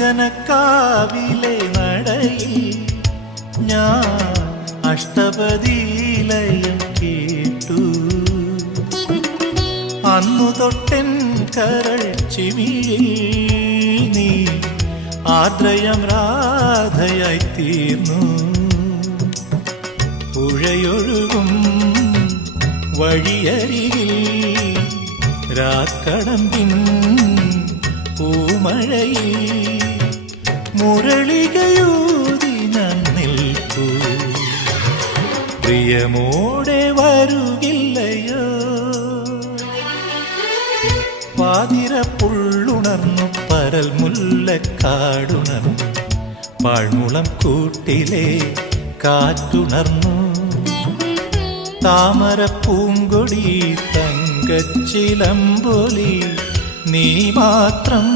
അഞ്ജനക്കാവിലെ നടയിൽ ഞാൻ അഷ്ടപതിലയം കേട്ടു. അന്നു തൊട്ടൻ കരൾ ചിമിയിൽ നീ ആർദ്രയം രാധയായി തീർന്നു. പുഴയൊഴുകും വഴിയരികിൽ രാക്കടമ്പിൻ പൂമഴയിൽ മുരളികയൂതി ഞാൻ നിൽക്കൂ. പ്രിയമോടെ വരുകില്ലയോ? പാതിരപ്പുള്ളുണർന്നു പരൽ മുല്ലക്കാടുണർന്നു. പാഴ്മുളം കൂട്ടിലെ കാറ്റുണർന്നു. താമരപ്പൂങ്കൊടി തങ്കച്ചിലമ്പൊലി നീ മാത്രം